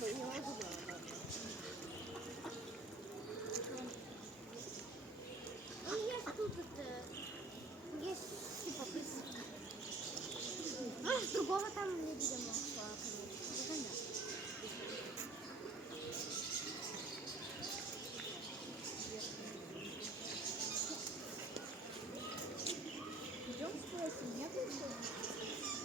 ну не могу. Ну, есть тут есть типа присыпка. Ну, с другого там не видимо, конечно. Идем спросим, нет еще?